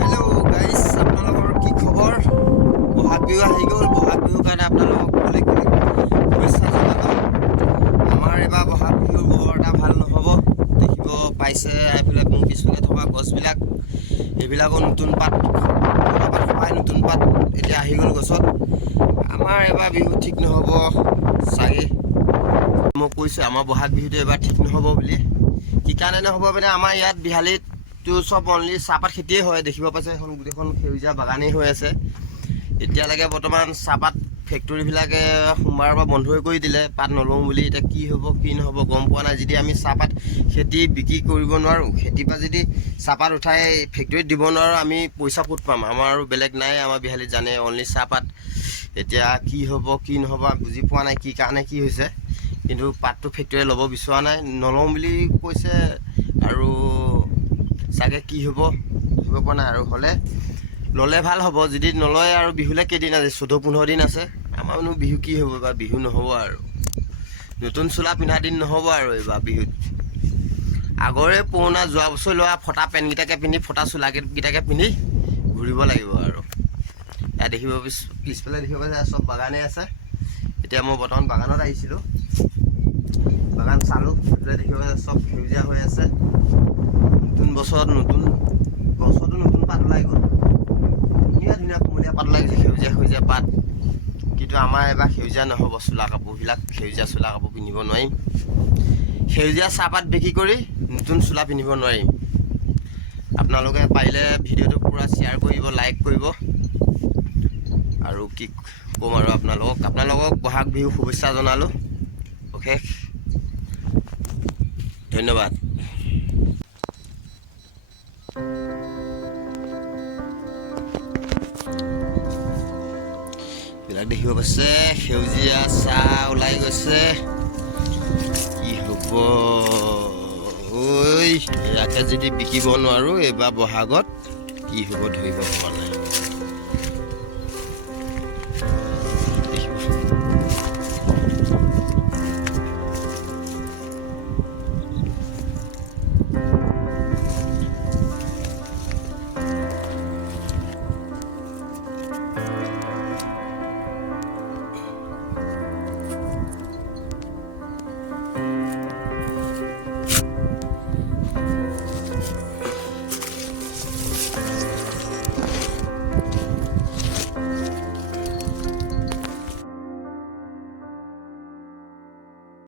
Hello' guys, আপোনালোকৰ কি খবৰ? বহাগ বিহু আহি গ'ল। বহাগ বিহুৰ কাৰণে আপোনালোকক বেলেগ বেলেগ শুভেচ্ছা জনালোঁ। আমাৰ এইবাৰ বহাগ বিহু বৰ এটা ভাল নহ'ব। দেখিব পাইছে এইফালে মোৰ পিছফালে থকা গছবিলাক, এইবিলাকো নতুন পাত সবাই নতুন পাত এতিয়া আহি গ'ল গছত। আমাৰ এইবাৰ বিহু ঠিক নহ'ব চাগে। মই কৈছোঁ আমাৰ বহাগ বিহুটো এইবাৰ ঠিক নহ'ব বুলি। কি কাৰণে নহ'ব মানে আমাৰ ইয়াত বিহালীত চব অনলি চাহপাত খেতিয়ে হয়। দেখিব পাইছে এখন গোটেইখন সেউজীয়া বাগানেই হৈ আছে। এতিয়ালৈকে বৰ্তমান চাহপাত ফেক্টৰীবিলাকে সোমবাৰৰ পৰা বন্ধই কৰি দিলে, পাত নলওঁ বুলি। এতিয়া কি হ'ব কি নহ'ব গম পোৱা নাই। যদি আমি চাহপাত খেতি বিক্ৰী কৰিব নোৱাৰোঁ, খেতিৰ পৰা যদি চাহপাত উঠাই ফেক্টৰীত দিব নোৱাৰোঁ, আমি পইচা ক'ত পাম? আমাৰ আৰু বেলেগ নাই আমাৰ বিহালীত জানে, অনলি চাহপাত। এতিয়া কি হ'ব কি নহ'ব বুজি পোৱা নাই, কি কাৰণে কি হৈছে। কিন্তু পাতটো ফেক্টৰীয়ে ল'ব বিচৰা নাই, নলওঁ বুলি কৈছে। আৰু চাগে কি হ'ব ধৰিব পৰা নাই। আৰু হ'লে ল'লে ভাল হ'ব, যদি নলয় আৰু বিহুলৈ কেইদিন আছে? 14-15 দিন আছে। আমাৰনো বিহু কি হ'ব? এইবাৰ বিহু নহ'ব আৰু নতুন চোলা পিন্ধা দিন নহ'ব আৰু এইবাৰ বিহুত। আগৰে পুৰণা যোৱা বছৰ লোৱা ফটা পেণ্টকেইটাকে পিন্ধি, ফটা চোলাকেইটাকে পিন্ধি ঘূৰিব লাগিব আৰু। ইয়াত দেখিব পিছফালে দেখিব পাইছে চব বাগানেই আছে। এতিয়া মই বৰ্তমান বাগানত আহিছিলোঁ, বাগান চালোঁ। সেইফালে দেখিব পাইছে চব সেউজীয়া হৈ আছে। নতুন বছৰত নতুন গছতো নতুন পাত ওলাই গ'ল। ধুনীয়া ধুনীয়া কুমলীয়া পাত ওলাই গৈছে, সেউজীয়া সেউজীয়া পাত। কিন্তু আমাৰ এবাৰ সেউজীয়া নহ'ব। চোলা কাপোৰবিলাক সেউজীয়া চোলা কাপোৰ পিন্ধিব নোৱাৰিম। সেউজীয়া চাহপাত বিক্ৰী কৰি নতুন চোলা পিন্ধিব নোৱাৰিম। আপোনালোকে পাৰিলে ভিডিঅ'টো পূৰা শ্বেয়াৰ কৰিব, লাইক কৰিব। আৰু কি ক'ম আৰু আপোনালোকক বহাগ বিহু শুভেচ্ছা জনালোঁ। অশেষ ধন্যবাদ। এইবিলাক দেখিব পাইছে সেউজীয়া চাহ ওলাই গৈছে। কি হ'ব ঐ? ইয়াকে যদি বিকিব নোৱাৰোঁ এইবাৰ বহাগত, কি হ'ব ধৰিব পৰা নাই।